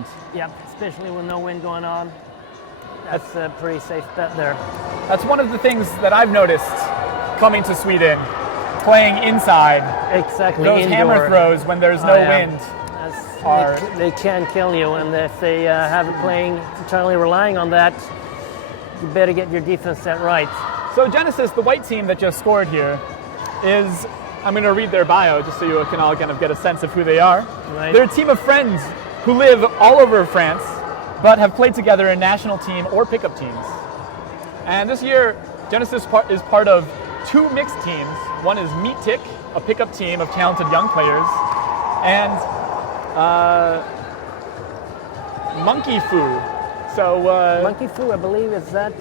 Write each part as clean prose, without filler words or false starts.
wind. Yep, especially with no wind going on. That's a pretty safe bet there. That's one of the things that I've noticed coming to Sweden, playing inside. Exactly. Those hammer throws when there's no wind. They can kill you, and if they have it playing entirely relying on that, you better get your defense set right. So Genesis, the white team that just scored here, is, I'm going to read their bio just so you can all kind of get a sense of who they are. Right. They're a team of friends who live all over France, but have played together in national team or pickup teams. And this year, Genesis is part of two mixed teams. One is Meat Tick, a pickup team of talented young players, and Monkey Foo. So Monkey Foo, I believe, is that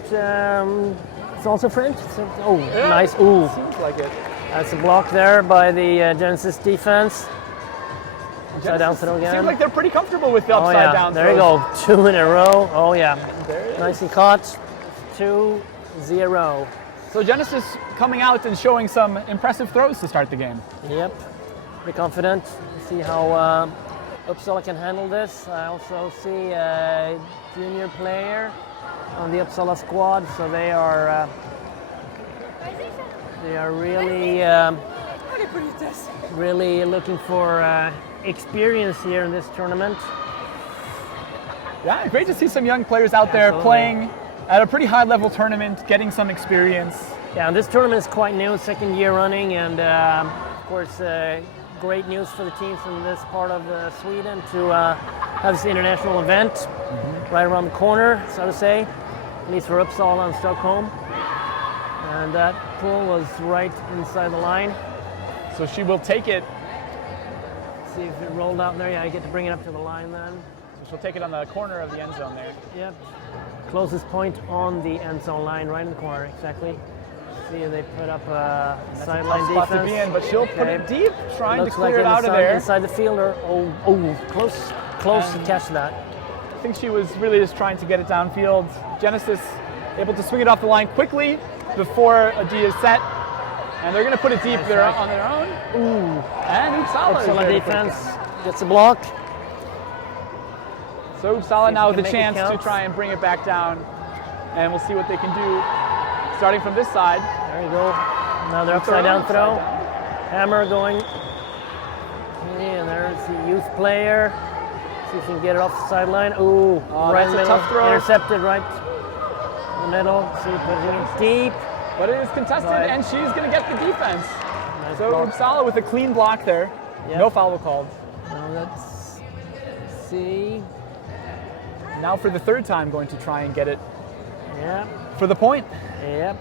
it's also French? Yeah, nice. Ooh. Seems like it. That's a block there by the Genesis defense. Upside down throw again. Seems like they're pretty comfortable with the upside down throw. There you go. 2 in a row. Oh, yeah. Nicely caught. 2-0. So Genesis coming out and showing some impressive throws to start the game. Yep. Pretty confident. See how Uppsala can handle this. I also see a junior player on the Uppsala squad, so they are really looking for experience here in this tournament. Yeah, great to see some young players out there playing at a pretty high level tournament, getting some experience. Yeah, and this tournament is quite new, second year running, and of course great news for the teams in this part of Sweden to have this international event right around the corner, so to say, at least for Uppsala and Stockholm. And that pull was right inside the line. So she will take it. See if it rolled out there. Yeah, I get to bring it up to the line then. So she'll take it on the corner of the end zone there. Yep. Closest point on the end zone line, right in the corner, exactly. See, they put up a sideline defense. Spot to be in, but she'll put it deep, trying to clear like it out of there. Inside the fielder. Close to catch that. I think she was really just trying to get it downfield. Genesis able to swing it off the line quickly before a D is set. And they're going to put it deep there on their own. Ooh. And Uppsala defense gets a block. So Uppsala now with a chance to try and bring it back down. And we'll see what they can do. Starting from this side. There you go. Another upside down throw. Hammer going. Okay, and there's the youth player. See if you can get it off the sideline. Ooh, right in the middle. Tough throw. Intercepted right in the middle. See, putting it deep. But it is contested, and she's going to get the defense. Nice so block. Uppsala with a clean block there. Yep. No foul called. Now let's see. Now for the third time, going to try and get it. Yeah. For the point. Yep.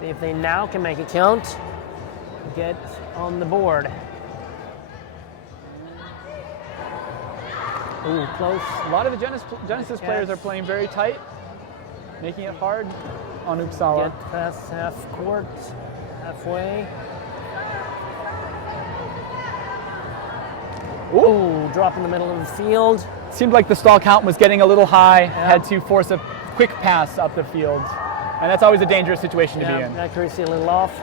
See if they now can make it count. Get on the board. Ooh, close. A lot of the Genesis players are playing very tight, making it hard on Uppsala. Get past half court, halfway. Ooh, drop in the middle of the field. Seemed like the stall count was getting a little high. Had to force a quick pass up the field. And that's always a dangerous situation to be in. Accuracy a little off.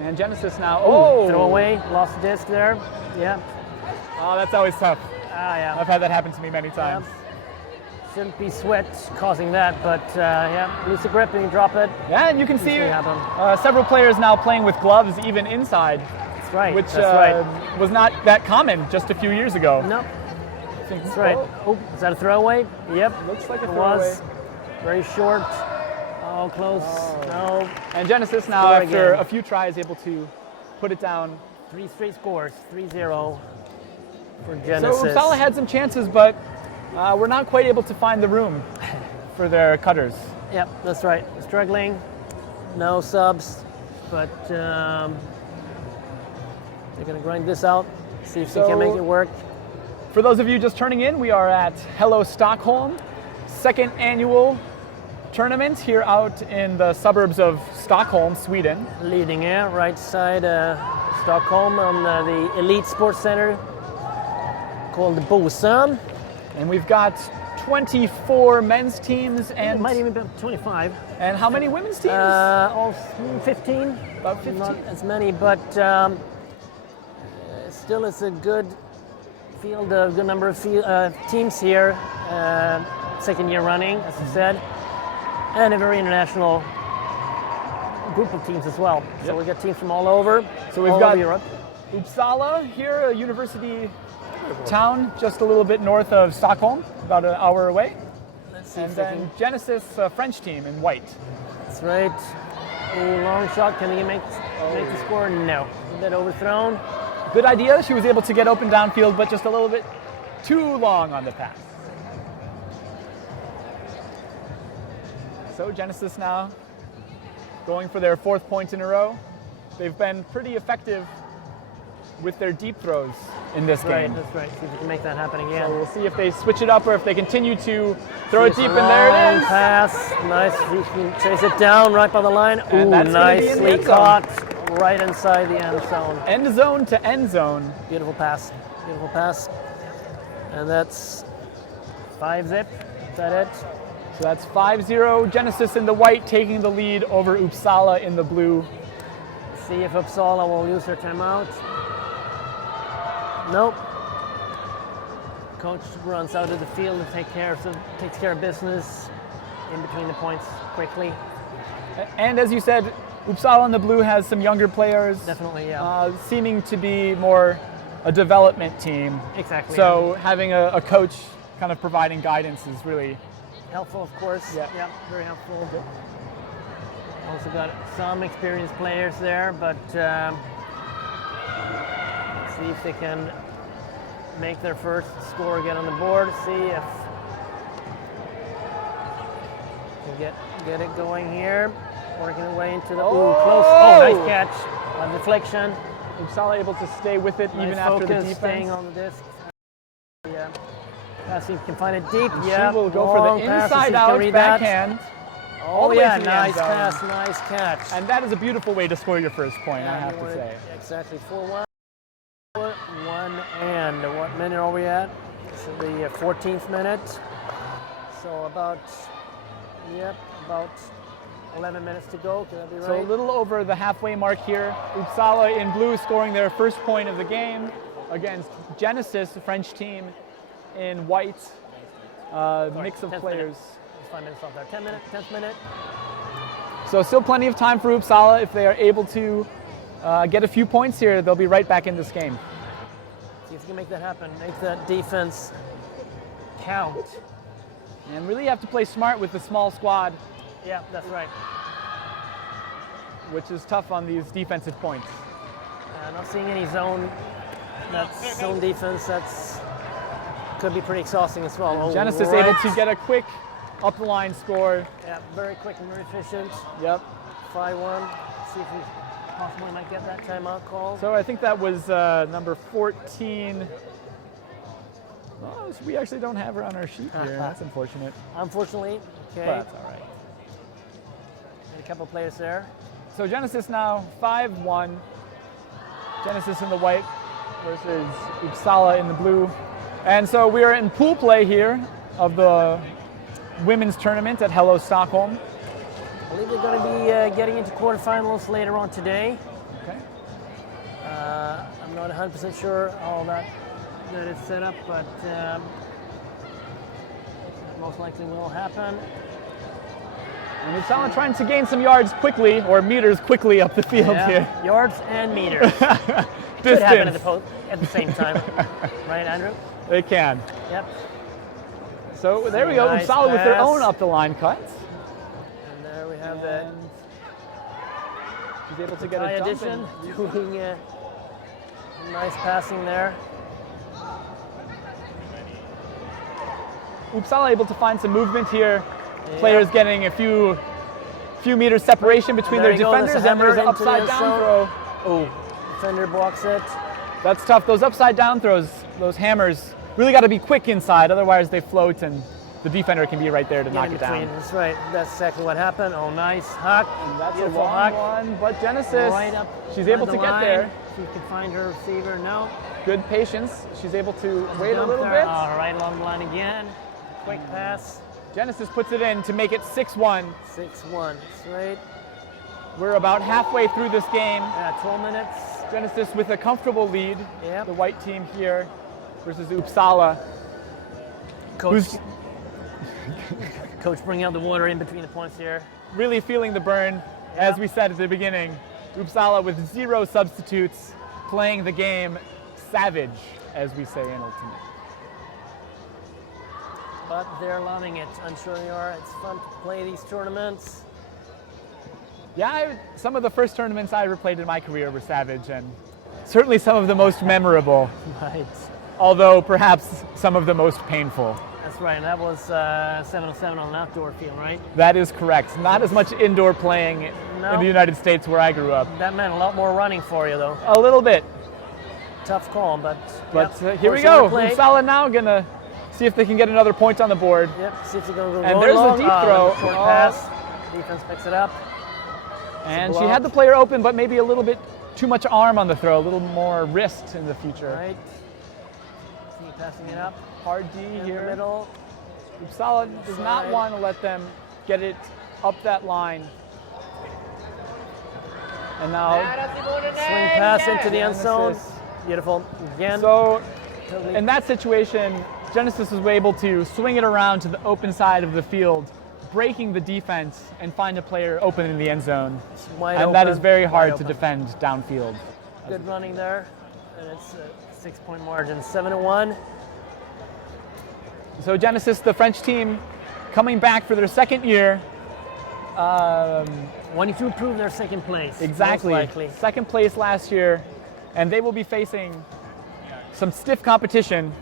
And Genesis now. Throw away. Lost the disc there. Yeah. Oh, that's always tough. Yeah. I've had that happen to me many times. Shouldn't be sweat causing that, but lose the grip and you drop it. Yeah, and you can see several players now playing with gloves even inside. That's right. Which was not that common just a few years ago. No. That's right. Oh, is that a throwaway? Yep. Looks like a throwaway. Was. Very short. Oh, close. No. And Genesis now, after a few tries, able to put it down. 3 straight scores. 3-0 for Genesis. So Uppsala had some chances, but we're not quite able to find the room for their cutters. Yep, that's right. Struggling. No subs, but they're going to grind this out. See if they can make it work. For those of you just turning in, we are at Hello Stockholm, second annual tournament here out in the suburbs of Stockholm, Sweden. Leading right side Stockholm on the Elite Sports Center called the Bosön. And we've got 24 men's teams and... It might even be 25. And how many women's teams? 15. About 15. Not as many, but still it's a good field a good number of teams here, second year running, as I said, and a very international group of teams as well. So we got teams from all over. So we've all got over Europe. Uppsala here, a university town just a little bit north of Stockholm, about an hour away. Let's see And if they then can. Genesis, a French team in white. That's right. A long shot. Can they make the score? No. A bit overthrown. Good idea. She was able to get open downfield, but just a little bit too long on the pass. So Genesis now going for their 4th point in a row. They've been pretty effective with their deep throws in this game. That's right. See if we can make that happen again. So we'll see if they switch it up or if they continue to throw it deep, and there it is. Pass. Nice. You can chase it down right by the line. And that's gonna be in the nicely end zone. caught right inside the end zone. End zone to end zone. Beautiful pass. Beautiful pass. And that's 5-zip. Is that it? So that's 5-0. Genesis in the white taking the lead over Uppsala in the blue. See if Uppsala will use their timeout. Nope. Coach runs out of the field and takes care of business in between the points quickly. And as you said, Uppsala in the blue has some younger players. Definitely, yeah. Seeming to be more a development team. Exactly. So having a coach kind of providing guidance is really helpful, of course. Yeah. Very helpful. Also got some experienced players there, but let's see if they can make their first score, get on the board, see if they can get it going here. Working their way into the close. Oh, nice catch. On deflection. Uppsala able to stay with it even after the defense. Staying on the disc. Yeah. Passing can find it deep. And Yeah. she will go for the inside out backhand. Oh, the way yeah, to the end nice zone. pass, nice catch. And that is a beautiful way to score your first point, I have to say. Exactly, 4-1. 1 and what minute are we at? So the 14th minute. So about 11 minutes to go. Could that be right? So a little over the halfway mark here. Uppsala in blue scoring their first point of the game against Genesis, the French team, in white. Mix of 10th players. minute. 5 minutes off there. 10th minute. So still plenty of time for Uppsala. If they are able to get a few points here, they'll be right back in this game. See if you can make that happen. Make that defense count. And really have to play smart with the small squad, Yeah, that's right. which is tough on these defensive points. Not seeing any zone. That's zone defense. That's could be pretty exhausting as well. Genesis right. able to get a quick up the line score. Yeah, very quick and very efficient. Yep. 5-1. See if we possibly might get that timeout call. So I think that was number 14. Oh, so we actually don't have her on our sheet here. That's unfortunate. Unfortunately, okay. But that's all right. And a couple players there. So Genesis now 5-1. Genesis in the white versus Uppsala in the blue. And so we are in pool play here of the women's tournament at Hello Stockholm. I believe they're going to be getting into quarterfinals later on today. Okay. I'm not 100% sure how that is set up, but most likely will happen. And Uppsala trying to gain some yards quickly, or meters quickly up the field here. Yards and meters. Could happen at the same time. Right, Andrew? They can. Yep. So there we go. Nice Uppsala with their pass. own up the line cuts. And there we have the She's able to get high a jump. addition, doing nice passing there. Uppsala able to find some movement here. Yeah. Players getting a few meters separation between There their you go, defenders, and there's an into the upside end down zone. throw. Oh, defender blocks it. That's tough. Those upside down throws, those hammers, really got to be quick inside. Otherwise, they float, and the defender can be right there to Get knock in it between. down. That's right. That's exactly what happened. Oh, nice huck. And that's Beautiful a long huck. one, but Genesis, Right up. she's by able the to get line. there. She can find her receiver. No. Good patience. She's able to wait a Dump little there. bit. Oh, right along the line again. Quick pass. Genesis puts it in to make it 6-1. 6-1. Straight. We're about halfway through this game. Yeah, 12 minutes. Genesis with a comfortable lead. Yep. The white team here. versus Uppsala. Coach, Coach bringing out the water in between the points here. Really feeling the burn, Yeah. as we said at the beginning. Uppsala with 0 substitutes, playing the game savage, as we say in Ultimate. But they're loving it. I'm sure they are. It's fun to play these tournaments. Yeah, some of the first tournaments I ever played in my career were savage, and certainly some of the most memorable, Right. although perhaps some of the most painful. That's right. And that was 7-on-7 on an outdoor field, right? That is correct. Not as much indoor playing in No. the United States where I grew up. That meant a lot more running for you, though. A little bit. Tough call, but. But yep, here we course you go. wanna play. Uppsala now gonna see if they can get another point on the board. Yep. See if they're going to go And rolling there's a along. deep throw. Short Oh. pass. Defense picks it up. And It's a she had the block. player open, but maybe a little bit too much arm on the throw, a little more wrist in the future. Right. See passing it up Hard D in the here. middle. Uppsala does not Side. want to let them get it up that line. And now, Swing pass into the end zone. Genesis. Beautiful. Again. So totally. in that situation, Genesis was able to swing it around to the open side of the field, breaking the defense and find a player open in the end zone. Wide And that is open, very wide hard to open. defend downfield. Good running there. And it's a 6-point margin. 7-1. So Genesis, the French team, coming back for their second year. Wanting to improve their second place. Exactly. Most likely. Second place last year, and they will be facing some stiff competition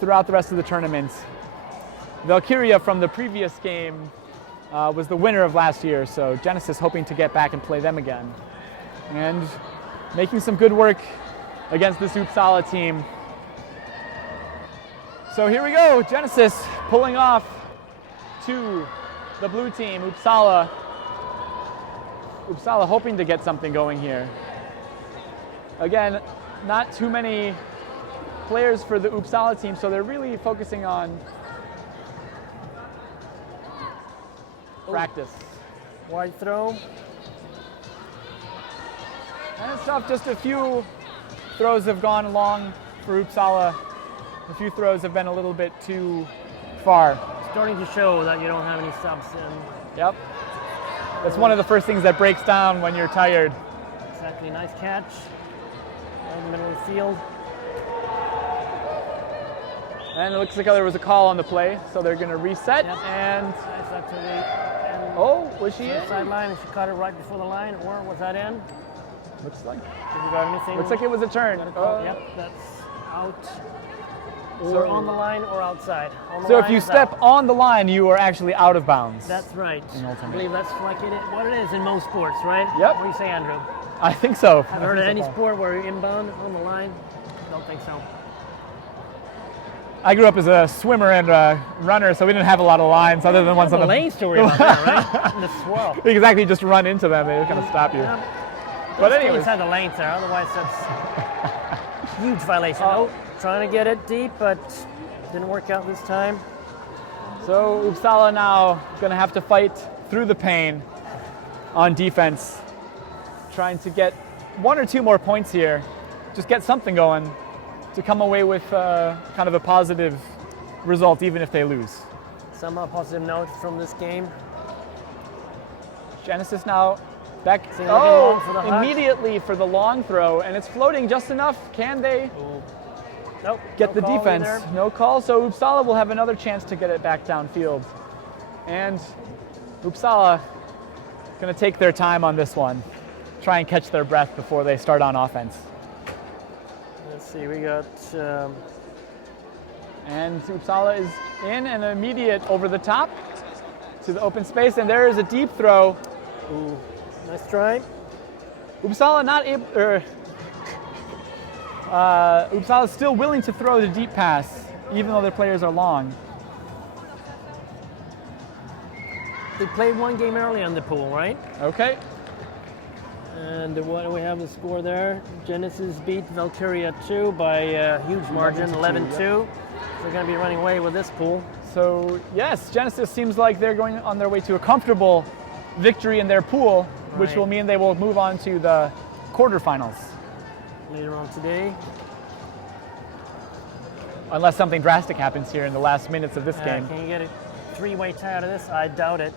throughout the rest of the tournament. Valkyria from the previous game was the winner of last year, so Genesis hoping to get back and play them again. And making some good work against this Uppsala team. So here we go, Genesis pulling off to the blue team, Uppsala. Uppsala hoping to get something going here. Again, not too many players for the Uppsala team, so they're really focusing on practice. Wide throw. And it's tough, just a few throws have gone long for Uppsala. A few throws have been a little bit too far. Starting to show that you don't have any subs in. Yep. That's one of the first things that breaks down when you're tired. Exactly. Nice catch. Right in the middle of the field. And it looks like there was a call on the play, so they're going to reset. Yep. And Nice up to the end. oh, was she in? Sideline, and she caught it right before the line, or was that in? Looks like. Did you got anything? Looks like it was a turn. Got a call? Yep, that's out. Or So- on the line or outside. On the So if line you is step out. on the line, you are actually out of bounds. That's right. In I Ultimate. believe that's like what it is in most sports, right? Yep. What do you say, Andrew? I think so. Have you heard of any sport where you're inbound on the line? Don't think so. I grew up as a swimmer and a runner, so we didn't have a lot of lines other than ones on the the lane story about that, right? In the swirl. Exactly, just run into them. They kind of stop you. Yeah. But Those anyways, teams have the lanes there, otherwise that's huge violation. Oh, trying to get it deep, but didn't work out this time. so Uppsala now going to have to fight through the pain on defense, trying to get 1 or 2 more points here, just get something going to come away with kind of a positive result, even if they lose. Some positive note from this game. Genesis now back. See, looking long for the huck. Immediately for the long throw, and it's floating just enough. Can they Nope. get no the call defense? either. No call, so Uppsala will have another chance to get it back downfield. And Uppsala going to take their time on this one, try and catch their breath before they start on offense. Let's see, we got And Uppsala is in an immediate over the top to the open space, and there is a deep throw. ooh, nice try. Uppsala not able. Uppsala is still willing to throw the deep pass, even though their players are long. They played one game early on the pool, right? Okay. And what do we have the score there? Genesis beat Valkyria 2 by a huge margin, 11-2. So they're going to be running away with this pool. So yes, Genesis seems like they're going on their way to a comfortable victory in their pool, which Right. will mean they will move on to the quarterfinals. Later on today. unless something drastic happens here in the last minutes of this game. Can you get a three-way tie out of this? I doubt it.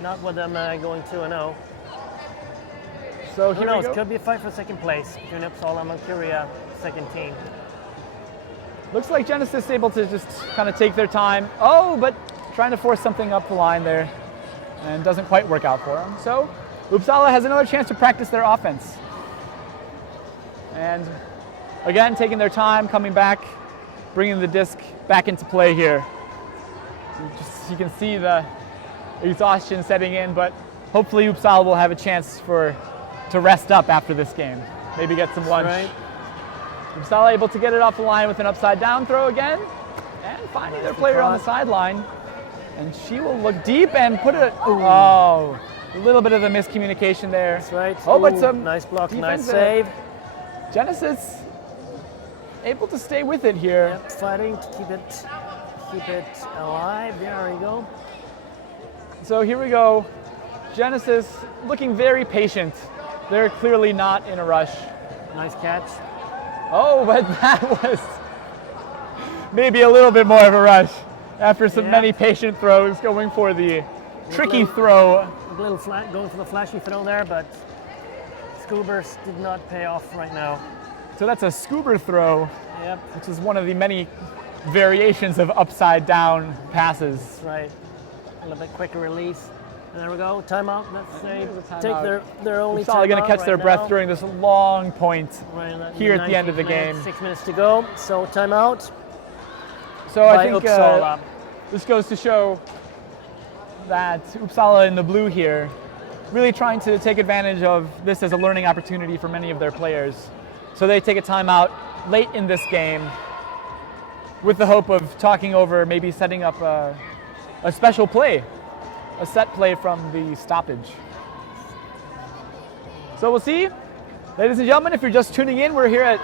Not with them going 2-0. So Who here knows? we go. Could be a fight for second place between Uppsala and Manchuria, second team. Looks like Genesis able to just kind of take their time. Oh, but trying to force something up the line there, and doesn't quite work out for them. So Uppsala has another chance to practice their offense. And again, taking their time, coming back, bringing the disc back into play here. You can see the exhaustion setting in, but hopefully Uppsala will have a chance to rest up after this game. Maybe get some lunch. Right. Uppsala able to get it off the line with an upside down throw again, and finding their player on the sideline. And she will look deep and put it, oh, a little bit of the miscommunication there. That's right. Oh, but some nice block, nice defense save. Genesis able to stay with it here. Yep, fighting to keep it alive. There we go. So here we go. Genesis looking very patient. They're clearly not in a rush. Nice catch. Oh, but that was maybe a little bit more of a rush after many patient throws, going for the tricky throw. A little flat, going for the flashy throw there, but Scoobers did not pay off right now. So that's a Scoober throw, Yep, which is one of the many variations of upside down passes. that's right. A little bit quicker release. And there we go, timeout. Let's say There's a timeout. take their only Uppsala going to timeout catch right their breath now. during this long point Right in here at the end of the 19th game. minute, 6 minutes to go. So timeout So I by think Uppsala. this goes to show that Uppsala in the blue here really trying to take advantage of this as a learning opportunity for many of their players. So they take a timeout late in this game with the hope of talking over maybe setting up a special play, a set play from the stoppage. So we'll see. Ladies and gentlemen, if you're just tuning in, we're here at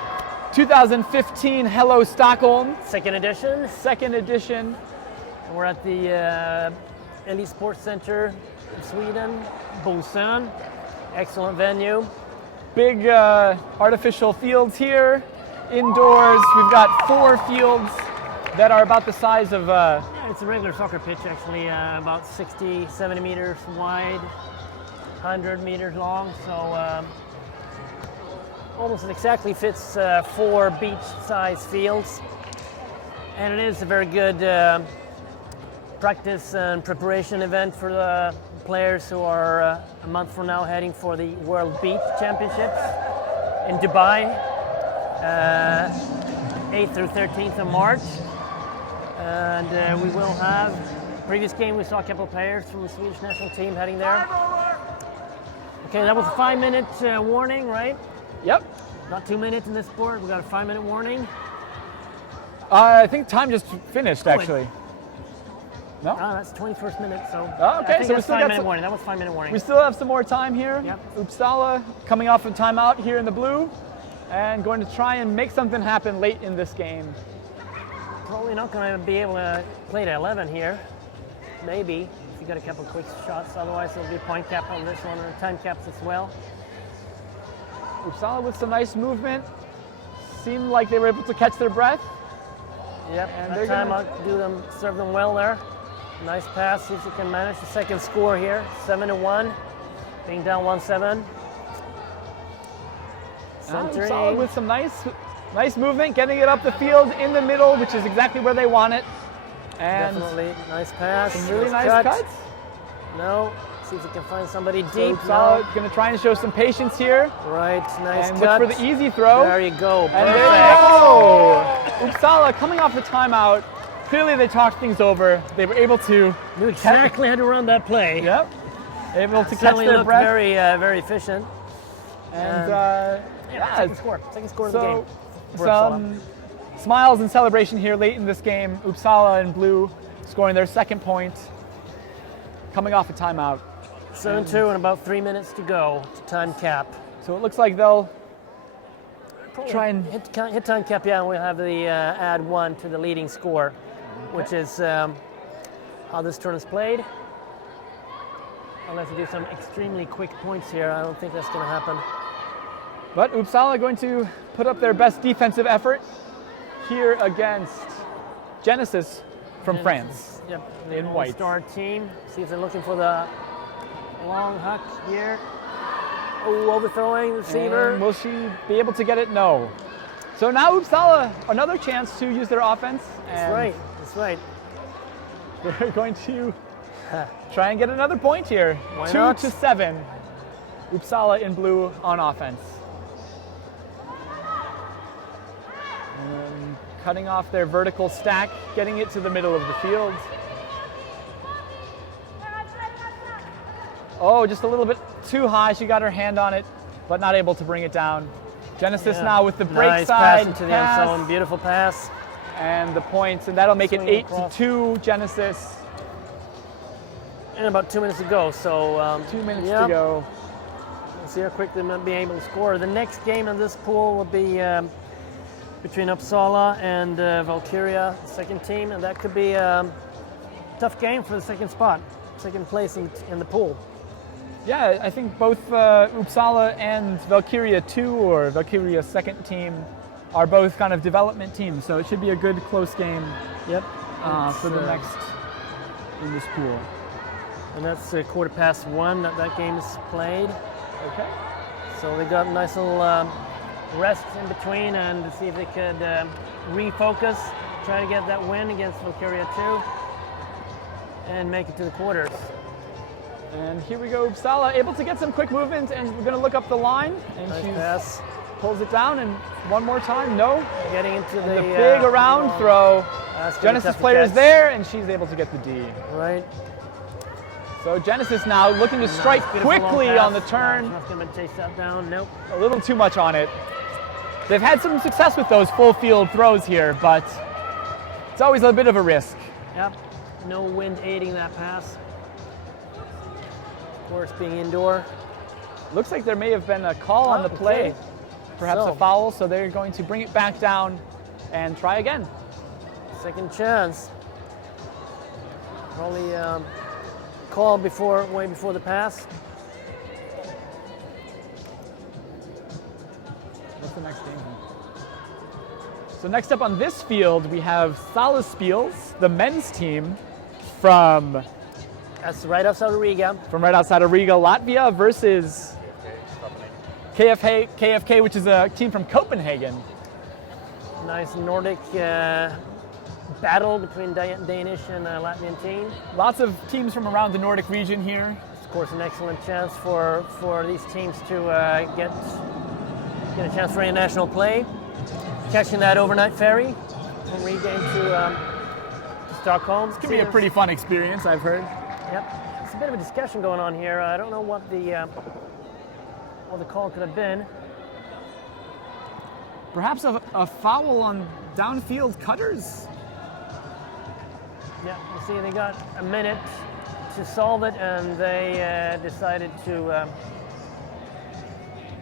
2015 Hello Stockholm, Second edition. second edition. We're at the Elite Sports Center in Sweden, Bosön. Excellent venue. Big artificial fields here, indoors. We've got 4 fields that are about the size of Yeah, it's a regular soccer pitch actually, about 60, 70 meters wide, 100 meters long, so almost exactly fits 4 beach-sized fields. And it is a very good practice and preparation event for the players who are a month from now heading for the World Beach Championships in Dubai, 8th through 13th of March. And we will have, previous game we saw a couple of players from the Swedish national team heading there. Okay, that was a 5-minute warning, right? Yep. Not 2 minutes in this sport, we got a 5-minute warning. I think time just finished, wait. actually. No? Oh, that's 21st minute, so Oh, okay, I think so we that's still got 5-minute some- warning. That was 5-minute warning. We still have some more time here. Yep. Uppsala coming off a timeout here in the blue and going to try and make something happen late in this game. Probably not going to be able to play to 11 here. Maybe, if you got a couple of quick shots. Otherwise, there'll be a point cap on this one, or time caps as well. Uppsala with some nice movement. Seemed like they were able to catch their breath. Yep, And that they're time gonna- I'll serve them well there. Nice pass, see if you can manage the second score here. 7-1, being down 1-7. Centering. Uppsala with some nice movement, getting it up the field in the middle, which is exactly where they want it. And Definitely, nice pass. some really nice nice cut. cuts. No, see if you can find somebody So deep. Uppsala No. going to try and show some patience here Right, nice and cut. look for the easy throw. There you go, And perfect. there you go. Uppsala coming off the timeout. Clearly they talked things over. They were able to, Knew exactly how to run that play. yep, able to catch Certainly their looked breath. very efficient. And Yeah, second score of the game. so for Uppsala. some smiles and celebration here late in this game. Uppsala in blue scoring their second point, coming off a timeout. 7-2 and about 3 minutes to go to time cap. So it looks like they'll try and hit time cap, yeah, and we'll have the add 1 to the leading score, which is how this turn is played. Unless you do some extremely quick points here, I don't think that's going to happen. But Uppsala going to put up their best defensive effort, here against Genesis from France. Yep. In white. Star team. See if they're looking for the long huck here. Oh, overthrowing the receiver. And will she be able to get it? No. So now Uppsala, another chance to use their offense. That's right. That's right. They're going to try and get another point here. Why 2-7. Uppsala in blue on offense. And cutting off their vertical stack, getting it to the middle of the field. Oh, just a little bit too high. She got her hand on it, but not able to bring it down. Genesis now with the break nice side pass into the end zone. Beautiful pass. And the points, and that'll make it Swing across. 8-2 Genesis. And about 2 minutes to go, so 2 minutes to go. We'll see how quick they might be able to score. The next game in this pool will be between Uppsala and Valkyria, second team, and that could be a tough game for the second spot, second place in the pool. Yeah, I think both Uppsala and Valkyria 2 or Valkyria second team are both kind of development teams, so it should be a good close game. Yep. For the next in this pool. And that's 1:15 that game is played. Okay. So they got a nice little rest in between and to see if they could refocus, try to get that win against Valkyria 2 and make it to the quarters. And here we go, Uppsala able to get some quick movement, and we're going to look up the line, and Nice she pass. pulls it down, and one more time, no. Getting into And the the big around long- throw. That's gonna be Genesis tough to player's catch. there, and she's able to get the D. Right. So Genesis now looking to strike Nice, beautiful long quickly pass. on the turn. Not going to chase that down. Nope. A little too much on it. They've had some success with those full field throws here, but it's always a bit of a risk. Yep. No wind aiding that pass. Of course, being indoor. Looks like there may have been a call on the play, Okay. perhaps So. a foul, so they're going to bring it back down and try again. Second chance. Probably call way before the pass. What's the next game? So next up on this field, we have Salaspils, the men's team from That's right outside of Riga. right outside of Riga, Latvia, versus KFK, which is a team from Copenhagen. Nice Nordic battle between Danish and Latvian team. Lots of teams from around the Nordic region here. Of course, an excellent chance for these teams to get a chance for international play. Catching that overnight ferry from Riga to Stockholm. It's going to be a pretty fun experience, I've heard. Yep. It's a bit of a discussion going on here. I don't know what the call could have been. Perhaps a foul on downfield cutters? Yeah, you see they got a minute to solve it and they decided to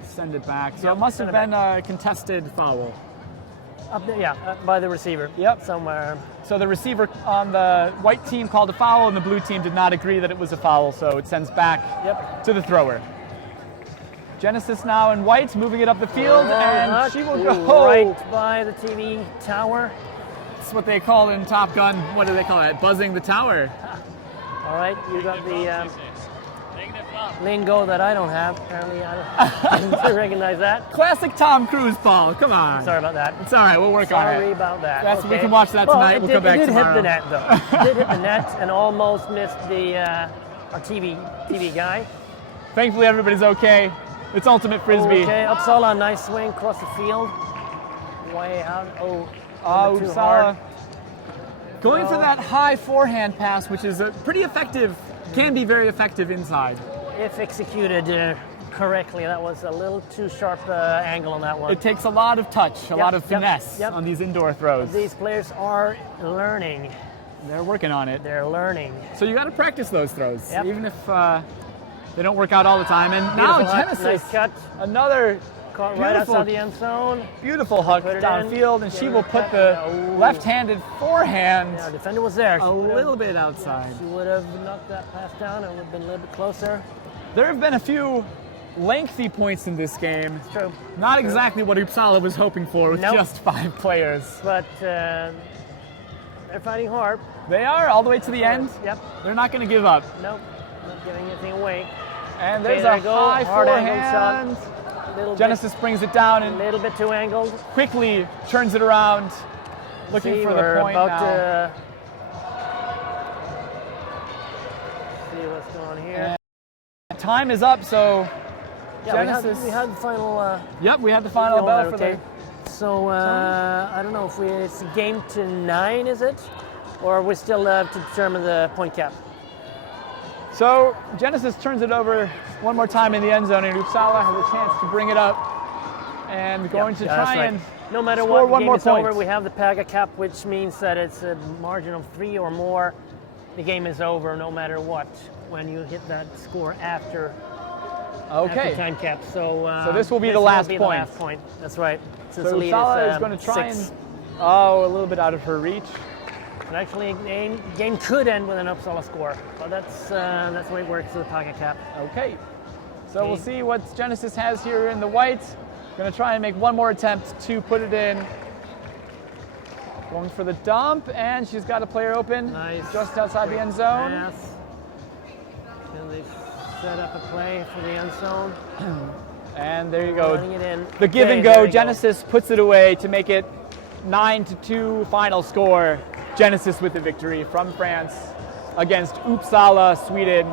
Send it back. So Yep, it must send have it been a contested foul. up there, by the receiver. Yep. Somewhere. So the receiver on the white team called a foul, and the blue team did not agree that it was a foul, so it sends back Yep. to the thrower. Genesis now in white, moving it up the field, and she will go. right by the TV tower. That's what they call in Top Gun. What do they call it? Buzzing the tower. All right, you got the lingo that I don't have. Apparently, I don't recognize that. Classic Tom Cruise, Paul. Come on. Sorry about that. It's all right. We'll work on Sorry it. about that. That's- we Okay. can watch that tonight. We'll It come back did tomorrow. hit the net, though. It did hit the net and almost missed the our TV guy. Thankfully, everybody's okay. It's ultimate frisbee. Okay, Uppsala, nice swing across the field. Way out. Oh, a little bit too hard. Uppsala going for that high forehand pass, which is pretty effective, can be very effective inside. If executed correctly, that was a little too sharp angle on that one. It takes a lot of touch, a lot of finesse yep. on these indoor throws. These players are learning. They're working on it. They're learning. So you got to practice those throws, Yep. even if they don't work out all the time. And now Beautiful huck, Genesis, nice cut. another Caught right outside the end zone. beautiful huck Put it in, downfield, and get she it will cut, put the ooh. left-handed forehand Yeah, defender was there. a little bit outside. She would have knocked that pass down and would have been a little bit closer. There have been a few lengthy points in this game. It's true. Not exactly what Uppsala was hoping for with Nope. just 5 players. But they're fighting hard. They are all the way to the end. Yep. They're not going to give up. Nope. Not giving anything away. And Okay, there's there a you go. high Hard forehand. angled shot. Genesis brings it down and A little bit too angled. quickly turns it around, looking for we're the point about now. to see what's going on here. Time is up, so Yeah, Genesis. we had the final. Yep, we had the final Go bell ahead, for okay. So I don't know if it's a game to 9, is it, or we still have to determine the point cap. So Genesis turns it over one more time in the end zone, and Uppsala has a chance to bring it up and going to Yeah, that's try right. and No matter score what, the one game more is point. over. We have the PAGA cap, which means that it's a margin of 3 or more. The game is over, no matter what, when you hit that score after Okay. time cap. So this will be the last The point. last point. That's right. Since So the lead Uppsala is is going to try 6. and a little bit out of her reach. But actually, a game could end with an Uppsala score. But that's the way it works with the PAGA cap. Okay. So we'll Okay. see what Genesis has here in the white. Going to try and make one more attempt to put it in. Going for the dump, and she's got a player open Nice. just outside the end zone. Pass. Can they set up a play for the end zone? And there you go. Running it in. The give Okay, and there go. you Genesis puts it away to make it 9-2 final score. Genesis with the victory from France against Uppsala, Sweden,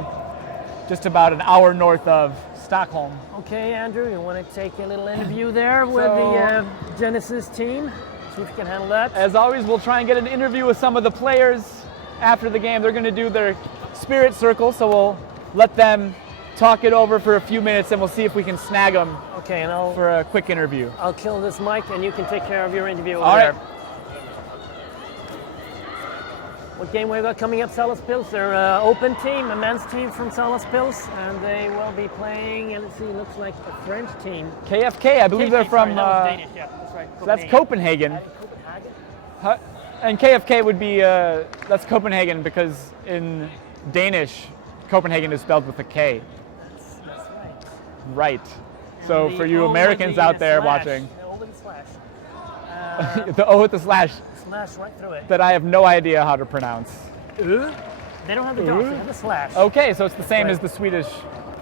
just about an hour north of Stockholm. Okay, Andrew, you want to take a little interview there with So- the Genesis team? See if you can handle that. As always, we'll try and get an interview with some of the players after the game. They're going to do their spirit circle, so we'll let them talk it over for a few minutes, and we'll see if we can snag them Okay, and I'll for a quick interview. kill this mic, and you can take care of your interview over All right. there. What game we got coming up? Salaspils. They're an open team, a men's team from Salaspils, and they will be playing. And let's see, looks like a French team. KFK, I believe they're from. Sorry, that was Danish. Yeah, that's right. So that's Copenhagen. Copenhagen. And KFK would be, that's Copenhagen because in Danish, Copenhagen is spelled with a K. That's right. Right. So And for the you O Americans with the out there slash. watching, The O with the slash. the O with the slash Slash right through it. that I have no idea how to pronounce. They don't have the dot, they have the slash. Okay, so it's the same Right. as the Swedish.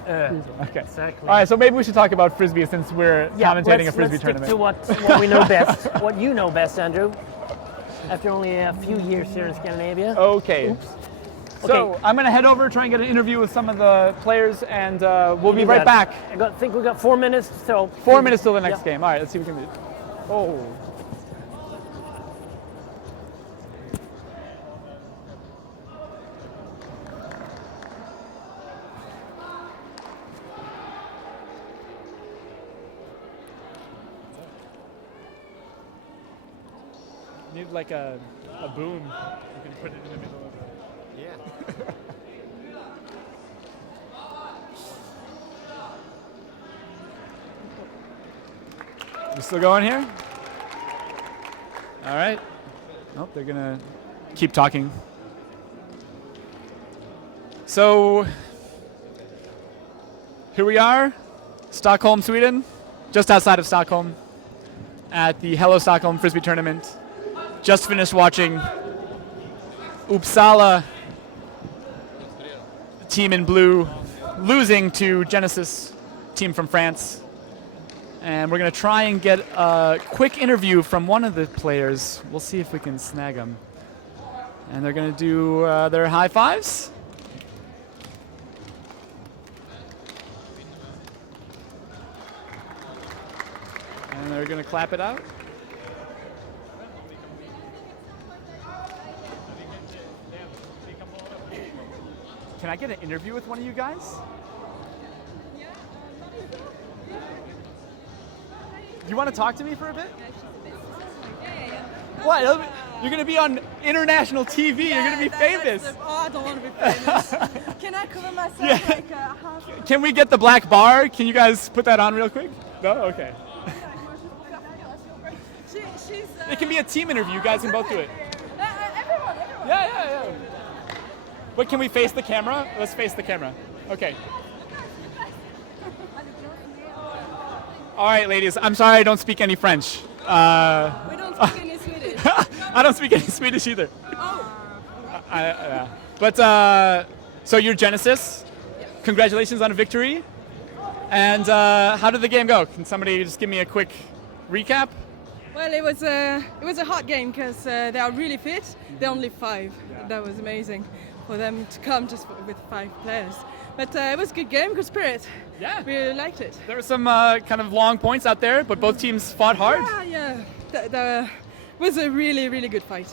Okay. Exactly. All right, so maybe we should talk about Frisbee since we're commentating a Frisbee let's tournament. stick to what we know best. What you know best, Andrew. After only a few years here in Scandinavia. Okay. So Okay. I'm going to head over, try and get an interview with some of the players, and we'll be Do right that. back. I think we got 4 minutes, so 4 minutes till the next Yeah. game. All right, let's see if we can do it. Oh. Need like a boom. You can put it in the middle of it. Yeah. You still going here? All right. Nope, they're gonna keep talking. So here we are, Stockholm, Sweden, just outside of Stockholm, at the Hello Stockholm Frisbee Tournament. Just finished watching Uppsala, team in blue, losing to Genesis, team from France. And we're going to try and get a quick interview from one of the players. We'll see if we can snag them. And they're going to do their high fives. And they're going to clap it out. Can I get an interview with one of you guys? You want to talk to me for a bit? What? You're going to be on international TV. You're going to be famous. Oh, I don't want to be famous. Can I cover myself like half? Can we get the black bar? Can you guys put that on real quick? No? Okay. She's. It can be a team interview. You guys can both do it. Everyone. Yeah. But can we face the camera? Let's face the camera. Okay. All right, ladies. I'm sorry I don't speak any French. We don't speak any Swedish. I don't speak any Swedish either. Oh. But so you're Genesis. Congratulations on a victory. And how did the game go? Can somebody just give me a quick recap? Well, it was a hard game because they are really fit. They're only 5. That was amazing for them to come just with 5 players. But it was a good game, good spirit. Yeah. We really liked it. There were some kind of long points out there, but both teams fought hard. Yeah. That was a really, really good fight.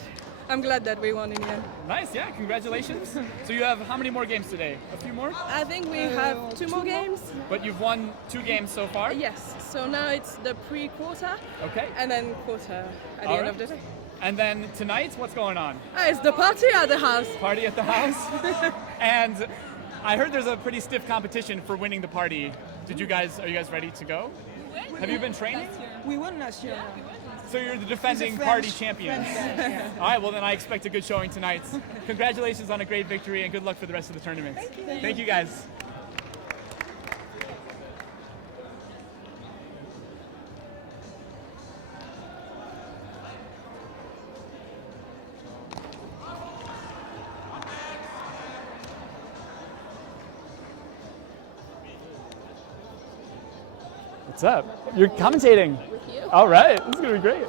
I'm glad that we won in the end. Nice, yeah, congratulations. So you have how many more games today? A few more? I think we have 2 more games. But you've won 2 games so far? Yes. So now it's the pre-quarter. Okay. And then quarter at the All end right. of the day. And then tonight, what's going on? It's the party at the house. Party at the house? And I heard there's a pretty stiff competition for winning the party. Are you guys ready to go? Have you been training? We won last year. So you're the defending party champions. All right, well then I expect a good showing tonight. Congratulations on a great victory and good luck for the rest of the tournament. Thank you guys. What's up? You're commentating. With you? All right, this is gonna be great.